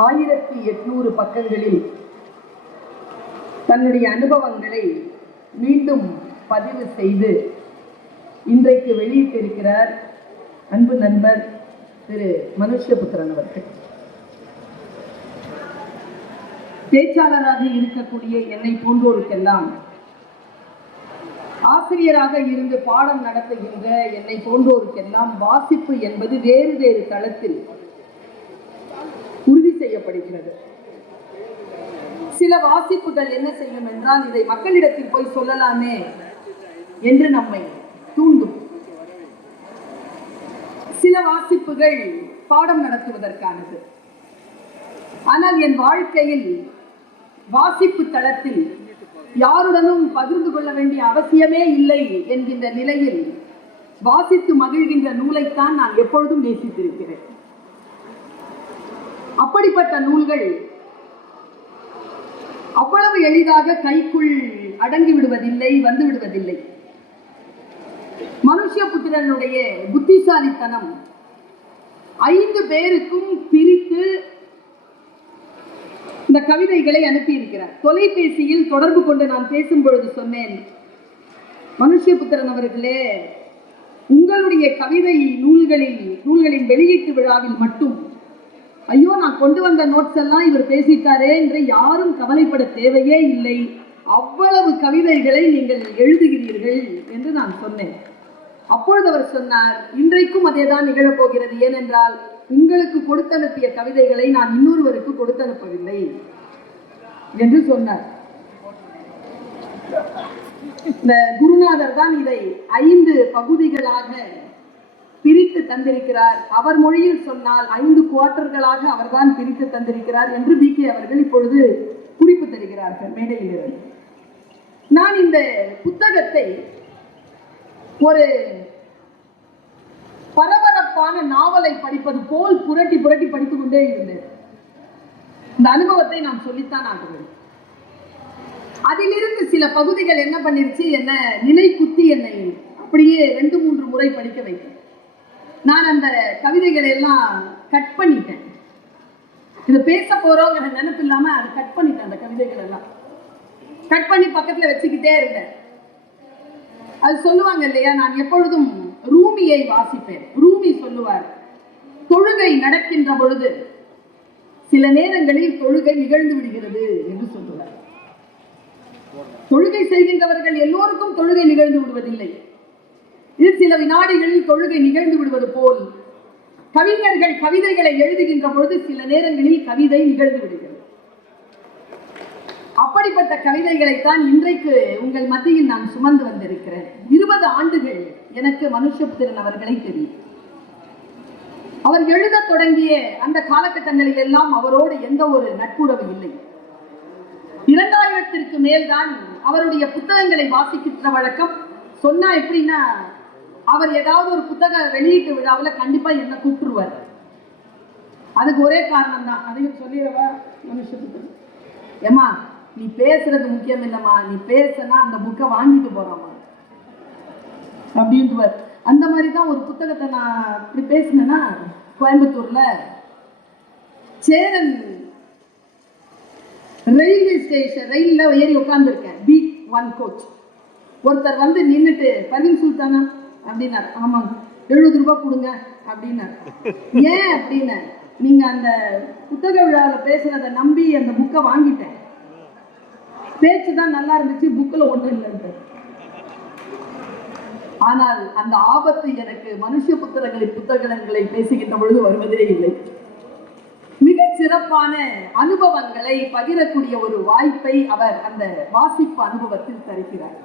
1800 பக்கங்களில் தன்னுடைய அனுபவங்களை மீண்டும் பதிவு செய்து இன்றைக்கு வெளியிட்டிருக்கிறார் அன்பு நண்பர் திரு மனுஷ்யபுத்திரன் அவர்கள். பேச்சாளராக இருக்கக்கூடிய என்னை போன்றோருக்கெல்லாம், ஆசிரியராக இருந்து பாடம் நடத்துகின்ற என்னை போன்றோருக்கெல்லாம் வாசிப்பு என்பது வேறு வேறு தளத்தில் உறுதி செய்யப்படுகிறது. சில வாசிப்புகள் என்ன செய்யும் என்றால், இதை மக்களிடத்தில் போய் சொல்லலாமே என்று நம்மை தூண்டும். சில வாசிப்புகள் பாடம் நடத்துவதற்கானது. ஆனால் என் வாழ்க்கையில் வாசிப்பு தளத்தில் யாருடனும் பகிர்ந்து கொள்ள வேண்டிய அவசியமே இல்லை என்கின்ற நிலையில் வாசித்து மகிழ்கின்ற நூலைத்தான் நான் எப்பொழுதும் நேசித்திருக்கிறேன். அப்படிப்பட்ட நூல்கள் அவ்வளவு எளிதாக கைக்குள் அடங்கி விடுவதில்லை, வந்து விடுவதில்லை. மனுஷ்யபுத்திரனுடைய புத்திசாலித்தனம் 5 பேருக்கும் பிரித்து இந்த கவிதைகளை அனுப்பியிருக்கிறார். தொலைபேசியில் தொடர்பு கொண்டு நான் பேசும் பொழுது சொன்னேன், மனுஷ்யபுத்திரன் அவர்களே, உங்களுடைய கவிதை நூல்களின் வெளியீட்டு விழாவில் மட்டும் ஐயோ நான் கொண்டு வந்த நோட்ஸ் எல்லாம் இவர் பேசிட்டாரே என்று யாரும் கவலைப்பட தேவையே இல்லை, அவ்வளவு கவிதைகளை நீங்கள் எழுதுகிறீர்கள் என்று நான் சொன்னேன். அப்பொழுது அவர் சொன்னார், இன்றைக்கும் அதேதான் நிகழப்போகிறது. ஏனென்றால் உங்களுக்கு கொடுத்தனுப்பிய கவிதைகளை நான் இன்னொருவருக்கு கொடுத்தனுப்பவில்லை என்று சொன்னார். இந்த குருநாதர் தான் இதை 5 பகுதிகளாக பிரித்து தந்திருக்கிறார். அவர் மொழியில் சொன்னால் 5 குவார்ட்டர்களாக அவர்தான் பிரித்து தந்திருக்கிறார் என்று BK அவர்கள் இப்பொழுது குறிப்பு தருகிறார்கள் மேடையிலிருந்து. நான் இந்த புத்தகத்தை ஒரு பரபரப்பான நாவலை படிப்பது போல் புரட்டி புரட்டி படித்துக் கொண்டே இருந்தேன். இந்த அனுபவத்தை நான் சொல்லித்தான் ஆகுவேன். அதிலிருந்து சில பகுதிகள் என்ன பண்ணிருச்சு, என்ன நிலை குத்தி என்னை அப்படியே 2-3 முறை படிக்க வைத்தேன். நான் அந்த கவிதைகளை எல்லாம் கட் பண்ணிட்டேன். இதை பேச போறோங்கிற நினைப்பு இல்லாம அதை கட் பண்ணிட்டேன். அந்த கவிதைகள் எல்லாம் கட் பண்ணி பக்கத்துல வச்சுக்கிட்டே இருந்தேன். அது சொல்லுவாங்க இல்லையா, நான் எப்பொழுதும் ரூமியை வாசிப்பேன். ரூமி சொல்லுவார், தொழுகை நடக்கின்ற பொழுது சில நேரங்களில் தொழுகை நிகழ்ந்து விடுகிறது என்று சொல்லுவார். தொழுகை செய்கின்றவர்கள் எல்லோருக்கும் தொழுகை நிகழ்ந்து விடுவதில்லை. இது சில வினாடிகளில் தொழுகை நிகழ்ந்து விடுவது போல் கவிஞர்கள் கவிதைகளை எழுதுகின்ற பொழுது சில நேரங்களில் கவிதை நிகழ்ந்து விடுகிறது. அப்படிப்பட்ட கவிதைகளைத்தான் இன்றைக்கு உங்கள் மத்தியில் நான் சுமந்து வந்திருக்கிறேன். 20 ஆண்டுகள் எனக்கு மனுஷ்யபுத்திரன் அவர்களை தெரியும். அவர் எழுத தொடங்கிய அந்த காலகட்டங்களில் எல்லாம் அவரோடு எந்த ஒரு நட்புறவு இல்லை. 2000ற்கு மேல்தான் அவருடைய புத்தகங்களை வாசிக்கின்ற வழக்கம். சொன்னா எப்படின்னா, அவர் ஏதாவது ஒரு புத்தக வெளியீட்டு விழாவில் கண்டிப்பா என்ன கூப்பிட்டுருவார். அதுக்கு ஒரே காரணம் தான், அதையும் சொல்லிடவா மனுஷத்துக்கு, ஏமா நீ பேசுறது முக்கியம் இல்லம்மா, நீ பேசுனா அந்த புக்கை வாங்கிட்டு போறாமா அப்படின்ட்டு. அந்த மாதிரி தான் ஒரு புத்தகத்தை நான் இப்படி பேசினேன்னா, கோயம்புத்தூர்ல சேரன் ரயில்வே ஸ்டேஷன் ரயில்ல ஏறி உட்கார்ந்துருக்கேன். B1 coach. ஒருத்தர் வந்து நின்றுட்டு, பர்வீன் சுல்தானா அப்படின்னாரு. ஆமாங்க, 70 ரூபாய் கொடுங்க அப்படின்னாரு. ஏன் அப்படின்னு, நீங்க அந்த புத்தக விழாவில் பேசுறதை நம்பி அந்த புக்கை வாங்கிட்டேன், பேச்சு தான் நல்லா இருந்துச்சு, புக்கில் ஒன்றும் இல்லை. ஆனால் அந்த ஆபத்து எனக்கு மனுஷ்யபுத்திரங்களின் புத்தகங்களை பேசுகின்ற பொழுது வருவதே இல்லை. மிக சிறப்பான அனுபவங்களை பகிரக்கூடிய ஒரு வாய்ப்பை அவர் அந்த வாசிப்பு அனுபவத்தில் தருகிறார்.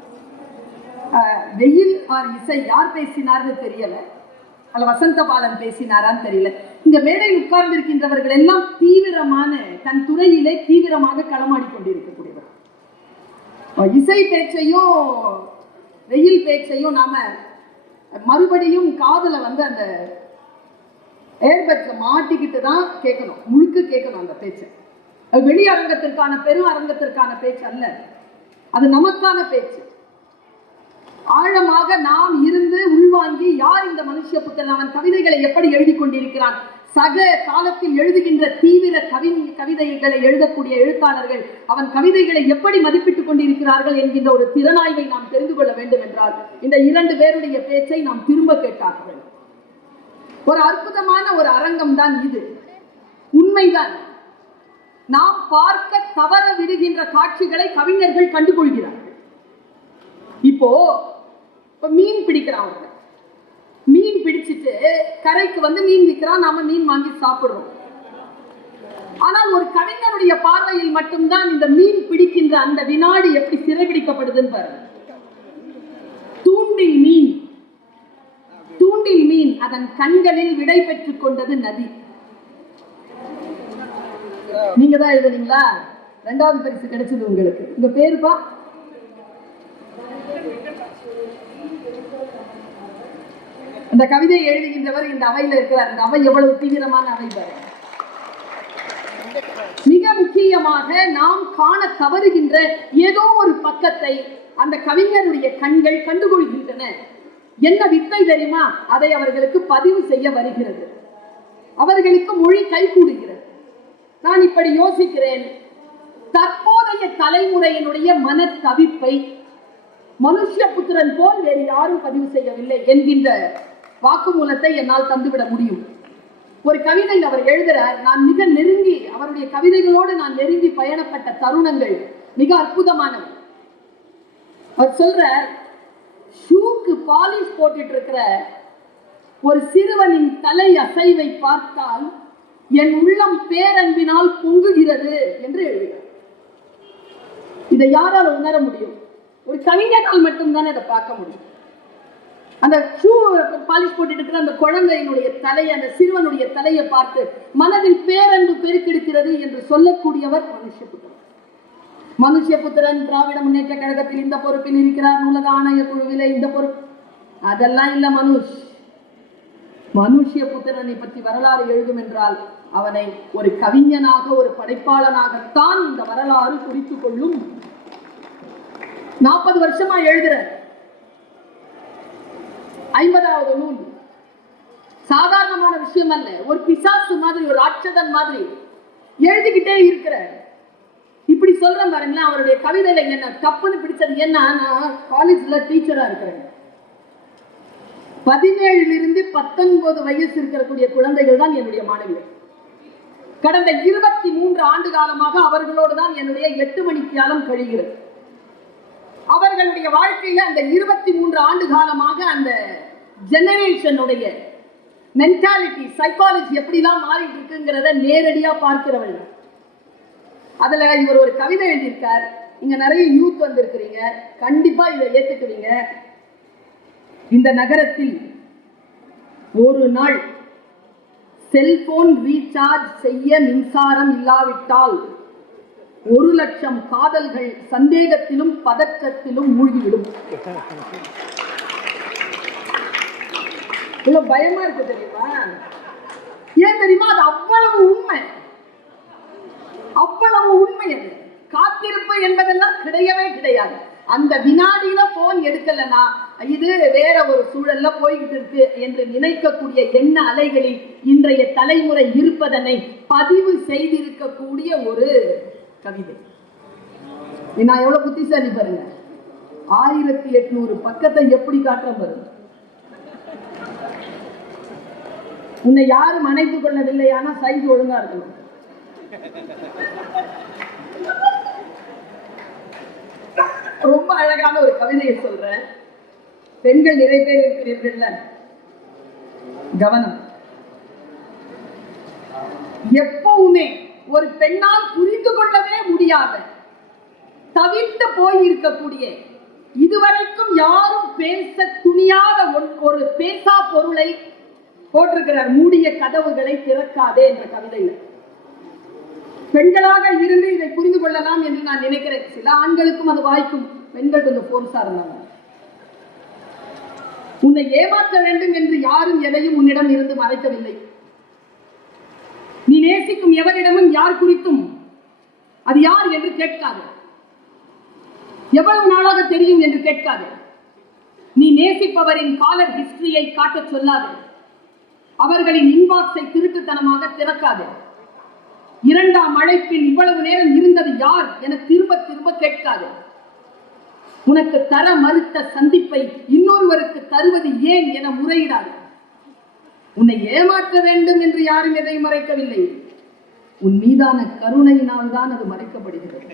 வெயில் ஆர் இசை யார் பேசினார்னு தெரியல, அல்ல வசந்த பாலன் பேசினாரான்னு தெரியல. இங்க மேடையில் உட்கார்ந்து இருக்கின்றவர்கள் எல்லாம் தீவிரமான தன் துறையிலே தீவிரமாக களமாடி கொண்டிருக்கக்கூடியவர். இசை பேச்சையும் வெயில் பேச்சையும் நாம மறுபடியும் காதுல வந்து அந்த ஏர்பட்ஸ்ல மாட்டிக்கிட்டு தான் கேட்கணும், முழுக்க கேட்கணும் அந்த பேச்சை. வெளி அரங்கத்திற்கான பெரு அரங்கத்திற்கான பேச்சு அல்ல, அது நமக்கான பேச்சு. ஆழமாக நாம் இருந்து உள்வாங்கி, யார் இந்த மனுஷ்யபுத்திரன், அவன் கவிதைகளை எப்படி எழுதி கொண்டிருக்கிறான், சக காலத்தில் எழுதுகின்ற தீவிர கவிதைகளை எழுதக்கூடிய எழுத்தாளர்கள் அவன் கவிதைகளை எப்படி மதிப்பிட்டுக் கொண்டிருக்கிறார்கள் என்கின்ற ஒரு திறனாய்வை நாம் தெரிந்து கொள்ள வேண்டும் என்றால் இந்த 2 பேருடைய பேச்சை நாம் திரும்ப கேட்டார்கள். ஒரு அற்புதமான ஒரு அரங்கம் தான் இது. உண்மைதான், நாம் பார்க்க தவற விடுகின்ற காட்சிகளை கவிஞர்கள் கண்டுகொள்கிறார்கள். இப்போ மீன் பிடிக்கிறான், மீன் பிடிச்சிட்டு கரைக்கு வந்து மீன் விற்கிறான், நாம மீன் வாங்கி சாப்பிடுறோம். ஆனால் ஒரு கவிஞருடைய பார்வையில் மட்டும்தான் இந்த மீன் பிடிக்கின்ற அந்த வினாடி எப்படி சிறைபிடிக்கப்படுதுன்னு பாருங்க. தூண்டில் மீன், தூண்டில் மீன் அதன் கண்களில் விடை பெற்றுக் கொண்டது நதி. நீங்க தான் எழுதுனீங்களா? 2வது பரிசு கிடைச்சது உங்களுக்கு. உங்க பேருப்பா? அந்த கவிதை எழுதுகின்றவர் இந்த அவையில் இருக்கிறார். இந்த அவை எவ்வளவு தீவிரமான அவை பாருங்க. மிக முக்கியமாக நாம் காண தவறுகின்ற ஏதோ ஒரு பக்கத்தை அந்த கவிஞருடைய கண்கள் கண்டுகொள்கின்றன. என்ன வித்தை தெரியுமா? அதை அவர்களுக்கு பதிவு செய்ய வருகிறது, அவர்களுக்கு மொழி கைகூடுகிறது. நான் இப்படி யோசிக்கிறேன், தற்போதைய தலைமுறையினுடைய மன தவிப்பை மனுஷ்யபுத்திரன் போல் வேறு யாரும் பதிவு செய்யவில்லை என்கின்ற வாக்குமூலத்தை என்னால் தந்துவிட முடியும். ஒரு கவிதையில் அவர் எழுதுகிறார், நான் மிக நெருங்கி அவருடைய கவிதைகளோடு நான் நெருங்கி பயணப்பட்ட தருணங்கள் மிக அற்புதமானவை. அவர் சொல்றார், ஷூக்கு பாலிஷ் போட்டுட்டு இருக்கிற ஒரு சிறுவனின் தலை அசைவை பார்த்தால் என் உள்ளம் பேரன்பினால் பொங்குகிறது என்று எழுதுகிறார். இதை யாரால் உணர முடியும்? ஒரு கவிஞனால் மட்டும்தான் அதை பார்க்க முடியும். அந்த ஷூ பாலிஷ் போட்டுட்டு இருக்கிற அந்த குழந்தையினுடைய தலையை, அந்த சிறுவனுடைய தலையை பார்த்து மனதில் பேரன்பு பெருக்கெடுக்கிறது என்று சொல்லக்கூடியவர் மனுஷ்யபுத்திரன். மனுஷ்யபுத்திரன் திராவிட முன்னேற்ற கழகத்தில் இந்த பொறுப்பில் இருக்கிறார், நூலக ஆணைய குழுவில இந்த பொறுப்பு, அதெல்லாம் இல்ல. மனுஷ்யபுத்திரனை பற்றி வரலாறு எழுதும் என்றால் அவனை ஒரு கவிஞனாக, ஒரு படைப்பாளனாகத்தான் இந்த வரலாறு குறித்துக் கொள்ளும். 40 வருஷமா எழுதுற 50வது நூல் சாதாரணமான விஷயம் அல்ல. ஒரு பிசாசு மாதிரி, ஒரு ராட்சதன் மாதிரி எழுதிக்கிட்டே இருக்கிற. இப்படி சொல்றேன் பாருங்களேன். அவருடைய கவிதையில என்ன தப்புன்னு பிடிச்சது என்ன? நான் காலேஜ்ல டீச்சரா இருக்கிறேன். 17 to 19 வயசு இருக்கக்கூடிய குழந்தைகள் தான் என்னுடைய மாணவிகள். கடந்த 23 ஆண்டு காலமாக அவர்களோடு தான் என்னுடைய 8 மணித்தியாலம் கழிகிறது. அவர்களுடைய வாழ்க்கையில அந்த 23 ஆண்டு காலமாக அந்த ஜெனரேஷனுடைய மென்டாலிட்டி, சைக்காலஜி எப்படிலாம் மாறிட்டு இருக்குங்கிறத நேரடியா பார்க்கிறவர்கள். அதுல இவர் ஒரு கவிதை எழுதியிருக்கார். இங்க நிறைய யூத் வந்திருக்கிறீங்க, கண்டிப்பா இதை ஏத்துக்குவீங்க. இந்த நகரத்தில் ஒரு நாள் செல்போன் ரீசார்ஜ் செய்ய மின்சாரம் இல்லாவிட்டால் 1,00,000 காதல்கள் சந்தேகத்திலும் பதற்றத்திலும் மூழ்கிவிடும். இவ்வளவு பயமா இருக்கு தெரியுமா? ஏன் தெரியுமா? அது அவ்வளவு உண்மை, அவ்வளவு உண்மை. அது காத்திருப்பு என்பதெல்லாம் கிடையவே கிடையாது. அந்த வினாடியில போன் எடுக்கலன்னா இது வேற ஒரு சூழல்ல போய்கிட்டு இருக்கு என்று நினைக்கக்கூடிய எண்ண அலைகளில் இன்றைய தலைமுறை இருப்பதனை பதிவு செய்திருக்கக்கூடிய ஒரு கவிதை. நான் எவ்வளவு புத்திசாலி பாருங்க. 1800 பக்கத்தை எப்படி காட்டுற பாருங்க. உன்னை யாரும் அணைத்துக் கொள்ளவில்லை, ஆனா சைஸ் ஒழுங்கா இருக்கணும். ரொம்ப அழகான ஒரு கவிதையை சொல்றேன். பெண்கள் நிறைய பேர் இருக்கிறீர்கள், கவனம். எப்பவுமே ஒரு பெண்ணால் புரிந்து கொள்ளவே முடியாத, தவிர்த்து போயிருக்கக்கூடிய, இதுவரைக்கும் யாரும் பேச துணியாத ஒரு பேசா பொருளை போட்டிருக்கிறார். மூடிய கதவுகளை திறக்காதே என்ற கவிதையில். பெண்களாக இருந்து இதை புரிந்து கொள்ளலாம் என்று நான் நினைக்கிறேன். சில ஆண்களுக்கும் அது வாய்க்கும். பெண்கள் கொஞ்சம் போர்ஸா இருந்தாங்க. உன்னை ஏமாற்ற வேண்டும் என்று யாரும் எதையும் உன்னிடம் இருந்து மறைக்கவில்லை. நீ நேசிக்கும் எவரிடமும் யார் குறித்தும் அது யார் என்று கேட்காது. எவ்வளவு நாளாக தெரியும் என்று கேட்காது. நீ நேசிப்பவரின் காலர் ஹிஸ்டரியை காட்ட சொல்லாது. அவர்களின் இன்பாக்ஸை திருட்டுத்தனமாக திறக்காது. இரண்டாம் அழைப்பில் இவ்வளவு நேரம் இருந்தது யார் என திரும்ப திரும்ப கேட்காது. உனக்கு தர மறுத்த சந்திப்பை இன்னொருவருக்கு தருவது ஏன் என முறையிடாது. உன்னை ஏமாற்ற வேண்டும் என்று யாரும் எதையும் மறைக்கவில்லை. உன் மீதான கருணையினால் தான் அது மறைக்கப்படுகிறது.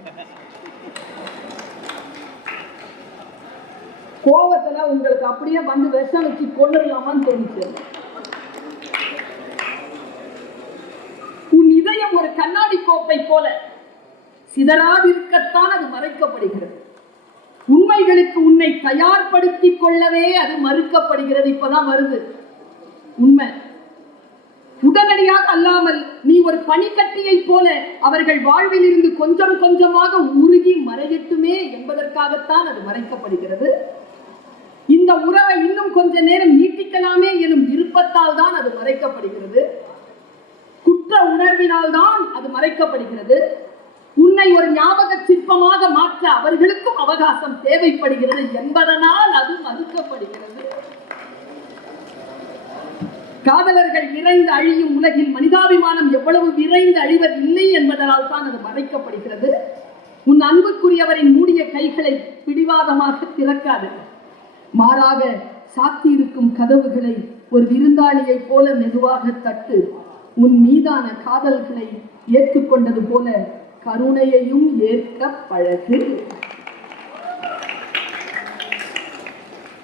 கோபத்துல உங்களுக்கு அப்படியே வந்து விஷம் வச்சு கொண்டுடலாமான்னு தோணுச்சு. உன் இதயம் ஒரு கண்ணாடி கோப்பை போல சிதறாதிருக்கத்தான் அது மறைக்கப்படுகிறது. உண்மைகளுக்கு உன்னை தயார்படுத்திக் கொள்ளவே அது மறுக்கப்படுகிறது. இப்பதான் வருது உண்மை. உடனடியாக அல்லாமல் நீ ஒரு பனிக்கட்டியை போல அவர்கள் வாழ்வில் இருந்து கொஞ்சம் கொஞ்சமாக உருகி மறையட்டுமே என்பதற்காகத்தான் அது மறைக்கப்படுகிறது. இந்த உறவை இன்னும் கொஞ்ச நேரம் நீட்டிக்கலாமே எனும் விருப்பத்தால் தான் அது மறைக்கப்படுகிறது. குற்ற உணர்வினால் தான் அது மறைக்கப்படுகிறது. உன்னை ஒரு ஞாபக சிற்பமாக மாற்ற அவர்களுக்கும் அவகாசம் தேவைப்படுகிறது என்பதனால் அது மறுக்கப்படுகிறது. காதலர்கள் விரைந்து அழியும் உலகில் மனிதாபிமானம் எவ்வளவு விரைந்து அழிவதில்லை என்பதனால் தான் அது மறைக்கப்படுகிறது. உன் அன்புக்குரியவரின் மூடிய கைகளை பிடிவாதமாக திறக்காது. மாறாக சாத்தியிருக்கும் கதவுகளை ஒரு விருந்தாளியை போல மெதுவாக தட்டு. உன் மீதான காதல்களை ஏற்றுக்கொண்டது போல கருணையையும் ஏற்க பழகு.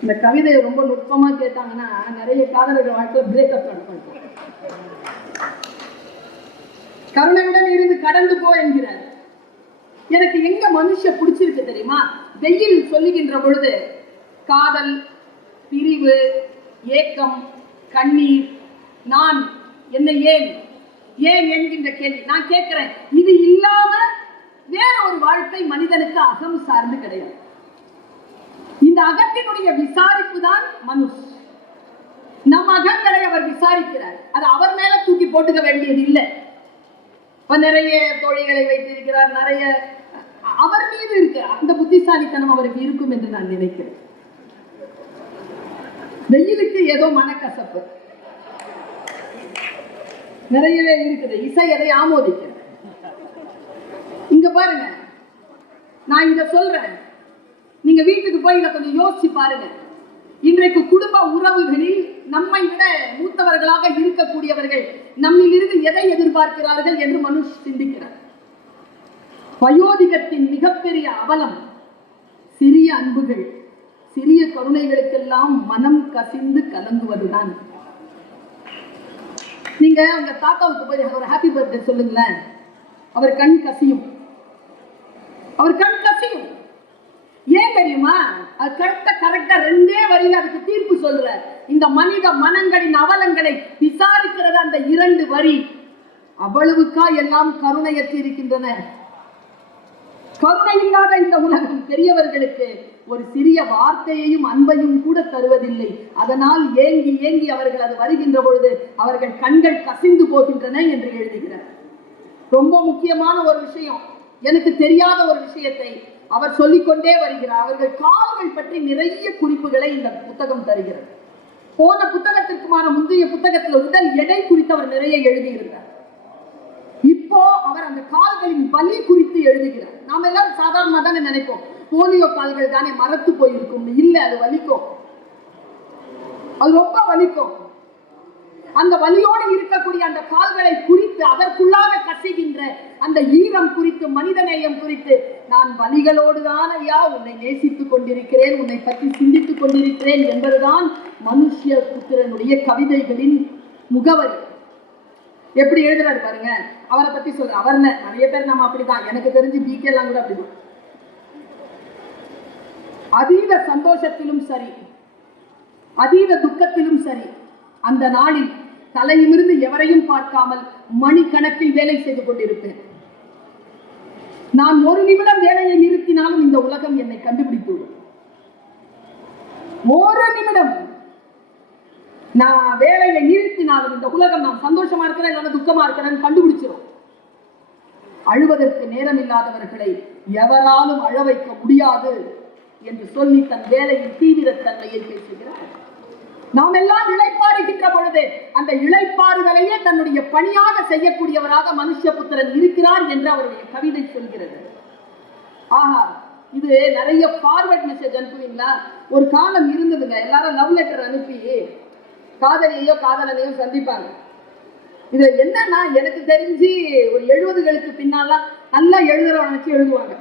இந்த கவிதையை ரொம்ப நுட்பமா கேட்டாங்கன்னா நிறைய காதலர்கள் வாழ்க்கையில் பிரேக்கப் நடக்கும். கருணையுடன் இருந்து கடந்து போ என்கிறார். எனக்கு எங்க மனுஷ பிடிச்சிருக்கு தெரியுமா? வெயில் சொல்லுகின்ற பொழுது காதல், பிரிவு, ஏக்கம், கண்ணீர், நான் என்ன ஏன் ஏன் என்கின்ற கேள்வி நான் கேட்கிறேன். இது இல்லாம வேற ஒரு வாழ்க்கை மனிதனுக்கு அகம் சார்ந்து கிடையாது. இந்த அகத்தினுடைய விசாரிப்பு தான் மனுஷ். நம் அகங்களை அவர் விசாரிக்கிறார். அது அவர் மேல தூக்கி போட்டுக்க வேண்டியது இல்லை. நிறைய தோழிகளை வைத்திருக்கிறார், நிறைய அவர் மீது இருக்கு. அந்த புத்திசாலித்தனம் அவருக்கு இருக்கும் என்று நான் நினைக்கிறேன். வெயிலுக்கு ஏதோ மனக்கசப்பு நிறையவே இருக்குது. இசை அதை ஆமோதிக்கிறது. இங்க பாருங்க, நான் இத சொல்றேன், நீங்க வீட்டுக்கு போய் இதை கொஞ்சம் யோசிச்சு பாருங்க. இன்றைக்கு குடும்ப உறவுகளில் நம்மை விட மூத்தவர்களாக இருக்கக்கூடியவர்கள் நம்மிலிருந்து எதை எதிர்பார்க்கிறார்கள் என்று மனுஷ் சிந்திக்கிறார். வயோதிகத்தின் மிகப்பெரிய அவலம் சிறிய அன்புகள், சிறிய கருணைகளுக்கெல்லாம் மனம் கசிந்து கலங்குவதுதான். நீங்க உங்க தாத்தாவுக்கு போய் ஒரு ஹாப்பி பர்த்டே சொல்லுங்களேன், அவர் கண் கசியும். அவர் கண் கசியும். ஏன் தெரியுமா? அது கரெக்டா ரெண்டே வரியில அதுக்கு தீர்ப்பு சொல்ற. இந்த மனித மனங்களின் அவலங்களை விசாரிக்கிறது அந்த இரண்டு வரி. அவ்வளவுக்கா எல்லாம் கருணையற்று இருக்கின்றன. கருணை இல்லாத இந்த உலகம் பெரியவர்களுக்கு ஒரு சிறிய வார்த்தையையும் அன்பையும் கூட தருவதில்லை. அதனால் ஏங்கி ஏங்கி அவர்கள் அது வருகின்ற பொழுது அவர்கள் கண்கள் கசிந்து போகின்றன என்று எழுதுகிறார். ரொம்ப முக்கியமான ஒரு விஷயம், எனக்கு தெரியாத ஒரு விஷயத்தை அவர் சொல்லிக்கொண்டே வருகிறார். அவர்கள் கால்கள் பற்றி நிறைய குறிப்புகளை இந்த புத்தகம் தருகிறது. போன புத்தகத்திற்குமான முந்தைய புத்தகத்தில் உடல் எடை குறித்து அவர் நிறைய எழுதியிருந்தார். இப்போ அவர் அந்த கால்களின் வலி குறித்து எழுதுகிறார். நாம எல்லாம் சாதாரணமா தானே நினைப்போம், போலியோ கால்கள் தானே மரத்து போயிருக்கும். இல்ல, அது வலிக்கும், அது ரொம்ப வலிக்கும். அந்த வலியோடு இருக்கக்கூடிய அந்த கால்களை குறித்து அதற்குள்ளாக கசிகின்ற அந்த ஈரம் குறித்து, மனிதநேயம் குறித்து, நான் வலிகளோடு தான் ஐயா உன்னை நேசித்துக் கொண்டிருக்கிறேன், உன்னை பற்றி சிந்தித்துக் கொண்டிருக்கிறேன் என்பதுதான் மனுஷ்ய புத்திரனுடைய கவிதைகளின் முகவரி. எப்படி எழுதுறாரு பாருங்க. அவரை பத்தி சொல்ற, அவர் நிறைய பேர் நம்ம அப்படிதான், எனக்கு தெரிஞ்சு பிகே எல்லாம் கூட அப்படிதான். அதீத சந்தோஷத்திலும் சரி, அதீத துக்கத்திலும் சரி, அந்த நாளில் தலையிலிருந்து எவரையும் பார்க்காமல் மணிக்கணக்கில் வேலை செய்து கொண்டிருப்பேன். நான் ஒரு நிமிடம் வேலையை நிறுத்தினாலும் இந்த உலகம் என்னை கண்டுபிடித்து விடும். ஒரு நிமிடம் நான் வேலையை நிறுத்தினாலும் இந்த உலகம் நான் சந்தோஷமா இருக்கிறேன் இல்லைன்னா துக்கமா இருக்கிறேன்னு கண்டுபிடிச்சிடும். அழுவதற்கு நேரம் இல்லாதவர்களை எவராலும் அழ வைக்க முடியாது என்று சொல்லி தன் வேலையின் தீவிரத்தன்மையை பேசுகிறார். நாம் எல்லாம் இளைப்பாறுகின்ற பொழுது அந்த இளைப்பாறுதலையே தன்னுடைய பணியாக செய்யக்கூடியவராக மனுஷபுத்திரன் இருக்கிறார் என்று அவருடைய கவிதை சொல்கிறது. ஆஹா, இது நிறைய ஃபார்வர்ட் மெசேஜ் அனுப்புவீங்களா? ஒரு காலம் இருந்ததுங்க, எல்லாரும் லவ் லெட்டர் அனுப்பி காதலியோ காதலனையோ சந்திப்பாங்க. இது என்னன்னா, எனக்கு தெரிஞ்சு ஒரு 70களுக்கு பின்னாலாம் நல்லா எழுதுறவன் வச்சு எழுதுவாங்க.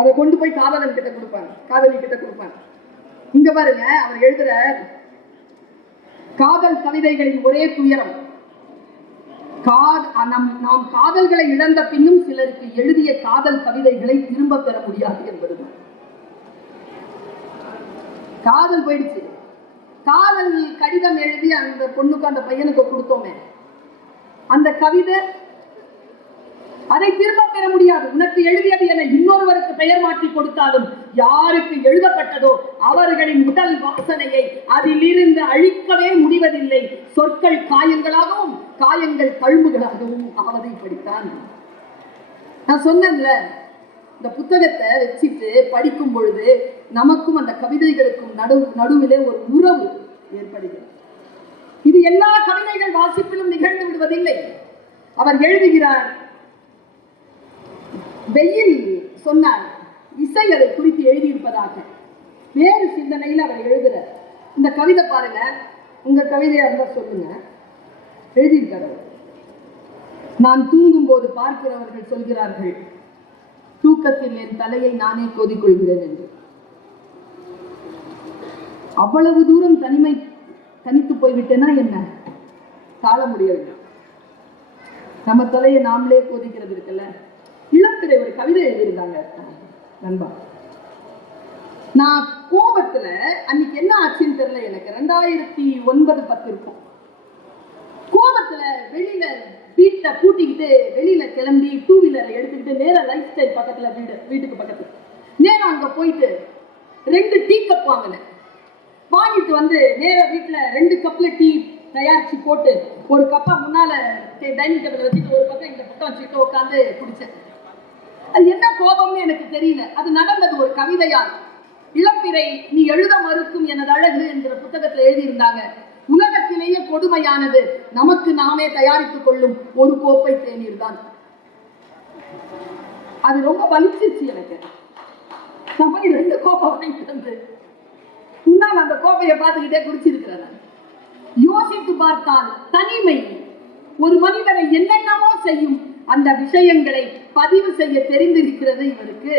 அதை கொண்டு போய் காதலன் கிட்ட கொடுப்பாங்க, காதலி கிட்ட கொடுப்பாங்க. இங்க பாருங்க, அவர் எழுதுற காதல் கவிதைகளின் ஒரே துயரம், நாம் காதல்களை இழந்த பின்னும் சிலருக்கு எழுதிய காதல் கவிதைகளை திரும்ப பெற முடியாது என்பதுதான். காதல் போயிடுச்சு, காதல் கடிதம் எழுதி அந்த பொண்ணுக்கு அந்த பையனுக்கு கொடுத்தோமே, அந்த கவிதை அதை திரும்ப பெற முடியாது. உனக்கு எழுதியது என இன்னொருவருக்கு பெயர் மாற்றி கொடுத்தாலும் யாருக்கு எழுதப்பட்டதோ அவர்களின் உடல் வாசனையை அதிலிருந்து அழிக்கவே முடிவதில்லை. சொற்கள் காயங்களாகவும் காயங்கள் தழும்புகளாகவும் ஆவதை படித்தான். நான் சொன்னேன்ல, இந்த புத்தகத்தை வச்சுட்டு படிக்கும் பொழுது நமக்கும் அந்த கவிதைகளுக்கும் நடுவிலே ஒரு உறவு ஏற்படுகிறது. இது எல்லா கவிதைகள் வாசிப்பிலும் நிகழ்ந்து விடுவதில்லை. அவர் எழுதுகிறார், வெயில் சொன்னார், இசை அதை குறித்து எழுதியிருப்பதாக வேறு சிந்தனையில் அவர் எழுதுறார். இந்த கவிதை பாருங்க, உங்க கவிதையா இருந்தா சொல்லுங்க. எழுதியிருக்கார், நான் தூங்கும் போது பார்க்கிறவர்கள் சொல்கிறார்கள், தூக்கத்தில் என் தலையை நானே கோதிக்கொள்கிறேன் என்று. அவ்வளவு தூரம் தனித்து போய்விட்டேன்னா என்ன, தாழ முடியவில்லை. நம்ம தலையை நாமளே கோதிக்கிறது இருக்குல்ல. இளத்திரை ஒரு கவிதை எழுதியிருந்தாங்க நண்பா. நான் கோபத்துல அன்னைக்கு என்ன ஆச்சுன்னு தெரியல, எனக்கு 2009-10 இருக்கும். கோபத்துல வெளியில வீட்டை பூட்டிக்கிட்டு வெளியில கிளம்பி 2 வீலரை எடுத்துக்கிட்டு நேரா லைஃப் ஸ்டைல் பக்கத்துல வீட்டுக்கு பக்கத்துல நேரம் அங்க போயிட்டு 2 டீ கப் வாங்கினேன். வாங்கிட்டு வந்து நேர வீட்டுல 2 கப்ல டீ தயாரிச்சு போட்டு ஒரு கப்பா முன்னால டைனிங் டேபிள் வச்சுட்டு ஒரு பக்கம் இந்த பக்கம் வச்சுட்டு உட்காந்து குடிச்சேன். அது என்ன கோபம்னு எனக்கு தெரியல. அது நடந்தது ஒரு கவிதையால். இளம்பிறை நீ எழுத மறுக்கும் எனது அழகு என்கிற புத்தகத்தில் எழுதியிருந்தாங்க, உலகத்திலேயே கொடுமையானது நமக்கு நாமே தயாரித்துக் கொள்ளும் ஒரு கோப்பை தேநீர் தான். அது ரொம்ப வலிச்சிருச்சு எனக்கு. நம்ம 2 கோப்பை வாங்கிட்டு வந்து முன்னால் அந்த கோப்பையை பார்த்துக்கிட்டே குடிச்சிருக்கிறேன். யோசித்து பார்த்தால் தனிமை ஒரு மனிதனை என்னென்னமோ செய்யும். அந்த விஷயங்களை பதிவு செய்ய தெரிந்திருக்கிறது இவருக்கு.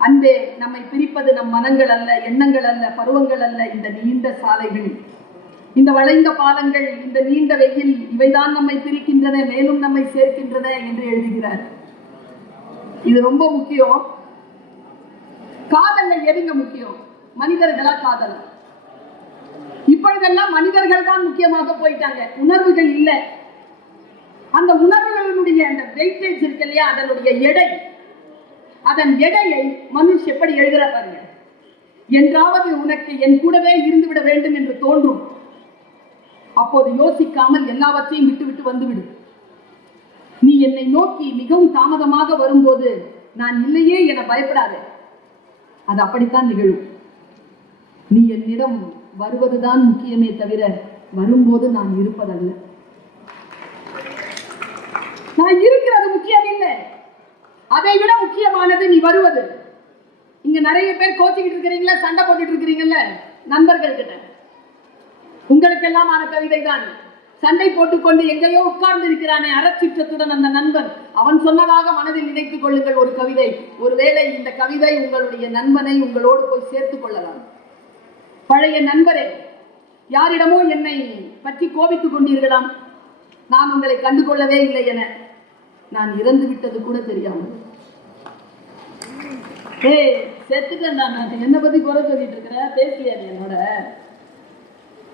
அன்பே, நம்மை பிரிப்பது நம் மனங்கள் அல்ல, எண்ணங்கள் அல்ல, பருவங்கள் அல்ல, இந்த நீண்ட சாலைகள், இந்த வளைந்த பாலங்கள், இந்த நீண்ட வெயில், இவைதான் நம்மை பிரிக்கின்றன, மேலும் நம்மை சேர்க்கின்றன என்று எழுதுகிறார். இது ரொம்ப முக்கியம். காதல்ல எதுங்க முக்கியம்? மனிதர்களா காதல்? இப்பொழுதெல்லாம் மனிதர்கள் தான் முக்கியமாக போயிட்டாங்க, உணர்வுகள் இல்லை. அந்த உணர்வுகளுடைய அந்த வெயிட்டேஜ் இருக்கு இல்லையா, அதனுடைய எடை, அதன் எடையை மனுஷ எப்படி எழுதுற பாருங்க. என்றாவது உனக்கு என் கூடவே இருந்துவிட வேண்டும் என்று தோன்றும். அப்போது யோசிக்காமல் எல்லாவற்றையும் விட்டு வந்துவிடு. நீ என்னை நோக்கி மிகவும் தாமதமாக வரும்போது நான் இல்லையே என பயப்படாதே, அது அப்படித்தான் நிகழும். நீ என்னிடம் வருவதுதான் முக்கியமே தவிர வரும்போது நான் இருப்பதல்ல. நான் இருக்கிறது முக்கியம் இல்லை, அதை விட முக்கியமானது நீ வருவது. இங்க நிறைய பேர் கோச்சிக்கிட்டு இருக்கிறீங்களா, சண்டை போட்டுட்டு இருக்கிறீங்கல்ல நண்பர்கள் கிட்ட, உங்களுக்கெல்லாம் ஆன கவிதை தான். சண்டை போட்டுக்கொண்டு எங்கேயோ உட்கார்ந்து இருக்கிறானே அறச்சிற்றத்துடன் அந்த நண்பன், அவன் சொன்னதாக மனதில் நினைத்துக் கொள்ளுங்கள் ஒரு கவிதை. ஒருவேளை இந்த கவிதை உங்களுடைய நண்பனை உங்களோடு போய் சேர்த்துக் கொள்ளலாம். பழைய நண்பரே, யாரிடமோ என்னை பற்றி கோபித்துக் கொண்டீர்களாம், நான் உங்களை கண்டுகொள்ளவே இல்லை என. நான் இறந்து விட்டது கூட தெரியாமல். செத்துட்டேன் நான், என்னை பத்தி குறை சொல்லிட்டு இருக்கிற, பேசலையா என்னோட?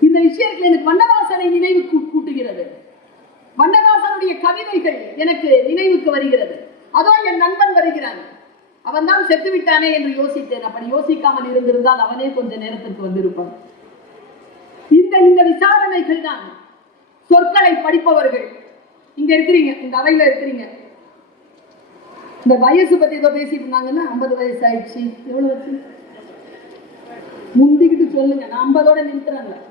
இந்த விஷயத்துல எனக்கு வண்ணதாசனை நினைவு கூட்டுகிறது. வண்ணதாசனுடைய கவிதைகள் எனக்கு நினைவுக்கு வருகிறது. அதோ என் நண்பன் வருகிறான், அவன் தான் செத்து விட்டானே என்று யோசித்தேன். அப்படி யோசிக்காமல் இருந்திருந்தால் அவனே கொஞ்ச நேரத்திற்கு வந்திருப்பான். இந்த விசாரணைகள் தான் சொற்களை படிப்பவர்கள் இங்க இருக்கிறீங்க, இந்த அவையில இருக்கிறீங்க. இந்த வயசு பத்தி ஏதோ பேசிட்டு இருந்தாங்கன்னா 50 வயசு ஆயிடுச்சு, எவ்வளவு வச்சு முந்திக்கிட்டு சொல்லுங்க, நான் 50ஓட நிறுத்துறேன்.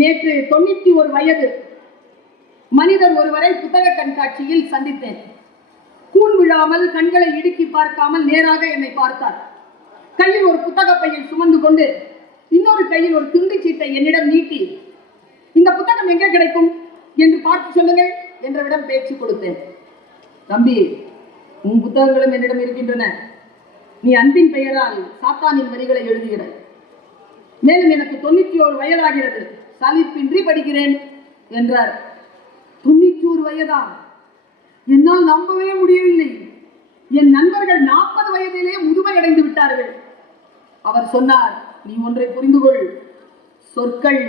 நேற்று 91 வயது மனிதர் ஒருவரை புத்தக கண்காட்சியில் சந்தித்தேன். கூன் விழாமல், கண்களை இடுக்கி பார்க்காமல் நேராக என்னை பார்த்தார். கையில் ஒரு புத்தக பையில் சுமந்து கொண்டு இன்னொரு கையில் ஒரு துண்டு சீட்டை என்னிடம் நீட்டி, இந்த புத்தகம் எங்கே கிடைக்கும் என்று பார்த்து சொல்லுங்கள் என்றவிடம் பேச்சு கொடுத்தேன். தம்பி, உன் புத்தகங்களும் என்னிடம் இருக்கின்றன. நீ அன்பின் பெயரால் சாத்தானின் வரிகளை எழுதுகிறாய். மேலும் எனக்கு 91 வயதாகிறது, சலிப்பின்றி படிக்கிறேன் என்றார். 91 வயதா? என்னால் நம்பவே முடியவில்லை. என் நண்பர்கள் 40 வயதிலே முதுமை அடைந்து விட்டார்கள். அவர் சொன்னார், நீ ஒன்றை புரிந்து கொள், சொற்கள்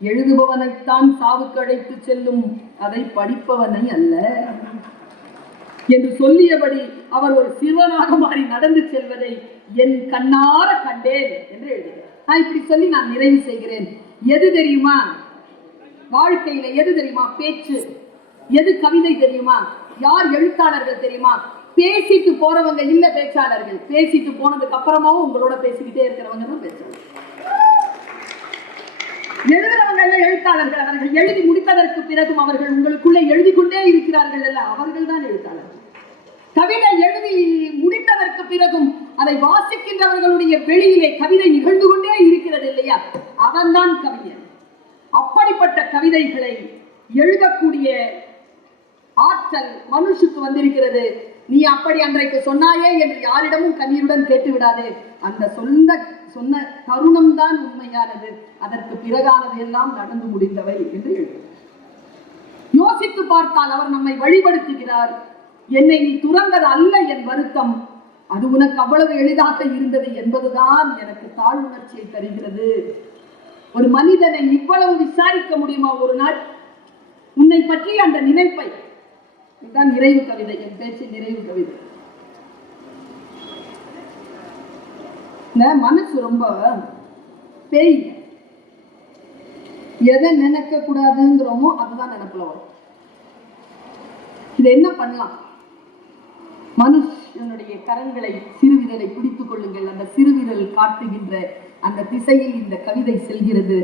எழுதுபவனைத்தான் சாவுக்கு அழைத்து செல்லும், அதை படிப்பவனை அல்ல என்று சொல்லியபடி அவர் ஒரு சிறுவனாக மாறி நடந்து செல்வதை என் கண்ணார கண்டேன் என்று எழுதுகிறார். நான் இப்படி சொல்லி நான் நிறைவு செய்கிறேன். எது தெரியுமா வாழ்க்கையில? எது தெரியுமா பேச்சு? எது கவிதை தெரியுமா? யார் எழுத்தாளர்கள் தெரியுமா? பேசிட்டு போறவங்க இல்ல பேச்சாளர்கள். பேசிட்டு போனதுக்கு அப்புறமாவும் உங்களோட பேசிக்கிட்டே இருக்கிறவங்க தான் பேச்சாளர்கள். எழுதுறவங்க எல்லாம் எழுத்தாளர்கள். அவர்கள் எழுதி முடித்ததற்கு பிறகும் அவர்கள் உங்களுக்குள்ளே எழுதி கொண்டே இருக்கிறார்கள் அல்ல, அவர்கள் தான் எழுத்தாளர்கள். கவிதை எழுதி முடித்ததற்கு பிறகும் அதை வாசிக்கின்றவர்களுடைய வெளியிலே கவிதை நிகழ்ந்து கொண்டே இருக்கிறது இல்லையா, அவன்தான் கவிஞன். அப்படிப்பட்ட கவிதைகளை எழுதக்கூடிய ஆற்றல் மனுஷுக்கு வந்திருக்கிறது. நீ அப்படி அன்றைக்கு சொன்னாயே என்று யாரிடமும் கண்ணீருடன் கேட்டு விடாதே. அந்த சொன்ன தருணம் தான் உண்மையானது, அதற்கு பிறகானது எல்லாம் நடந்து முடிந்தவை என்று எழுது. யோசித்து பார்த்தால் அவர் நம்மை வழிபடுத்துகிறார். என்னை நீ துறந்தது அல்ல என் வருத்தம், அது உனக்கு அவ்வளவு எளிதாக இருந்தது என்பதுதான் எனக்கு தாழ்வுணர்ச்சியை தருகிறது. ஒரு மனிதனை இவ்வளவு விசாரிக்க முடியுமா ஒரு நாள்? உன்னை பற்றி அந்த நினைப்பை, இதுதான் நிறைவு கவிதை, என் பேச்சு நிறைவு கவிதை. இந்த மனசு ரொம்ப பேய். எதை நினைக்க கூடாதுங்கிறோமோ அதுதான் நினைப்புல வரும். இதை என்ன பண்ணலாம்? மனுஷனுடைய கரங்களை, சிறுவிரலை பிடித்துக் கொள்ளுங்கள். அந்த சிறுவிரல் காட்டுகின்ற அந்த திசையில் இந்த கவிதை செல்கிறது.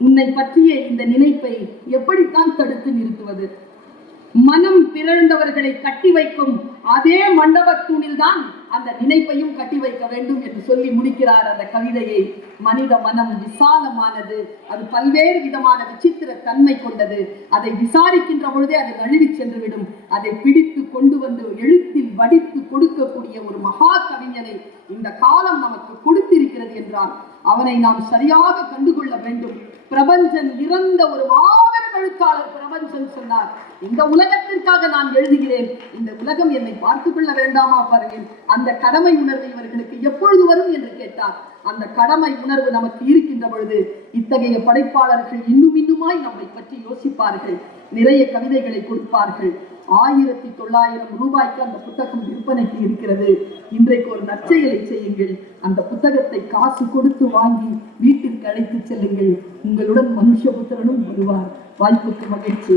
உன்னை பற்றிய இந்த நினைப்பை எப்படித்தான் தடுத்து நிறுத்துவது? மனம் பிறழ்ந்தவர்களை கட்டி வைக்கும் அதே மண்டபத்தூணில் தான் அந்த நினைப்பையும் கட்டி வைக்க வேண்டும் என்று சொல்லி முடிக்கிறார் அந்த கவிதையை. மனித மனம் விசாலமானது, அது பல்வேறு விதமான விசித்திர தன்மை கொண்டது. அதை விசாரிக்கின்ற பொழுதே அது நழுவி சென்றுவிடும். அதை பிடித்து கொண்டு வந்து எழுத்தில் வடித்து கொடுக்கக்கூடிய ஒரு மகா கவிஞனை இந்த காலம் நமக்கு கொடுத்திருக்கிறது என்றால் அவனை நாம் சரியாக கண்டுகொள்ள வேண்டும். பிரபஞ்சன் இறந்த ஒரு மாபெரும் எழுத்தாளர் பிரபஞ்சன் சொன்னார், இந்த உலகத்திற்காக நான் எழுதுகிறேன், இந்த உலகம் என்னை பார்த்துக் கொள்ள வேண்டாமா பாருங்கள். அந்த கடமை உணர்வு இவர்களுக்கு எப்பொழுது வரும் என்று கேட்டார். அந்த கடமை உணர்வு நமக்கு இருக்கின்ற பொழுது இத்தகைய படைப்பாளர்கள் இன்னுமாய் நம்மை பற்றி யோசிப்பார்கள், நிறைய கவிதைகளை கொடுப்பார்கள். 1900 ரூபாய்க்கு அந்த புத்தகம் விற்பனைக்கு இருக்கிறது. இன்றைக்கு ஒரு நற்செயலை செய்யுங்கள், அந்த புத்தகத்தை காசு கொடுத்து வாங்கி வீட்டிற்கு அழைத்து செல்லுங்கள். உங்களுடன் மனுஷபுத்திரனும் வருவார். வாய்ப்புக்கு மகிழ்ச்சி.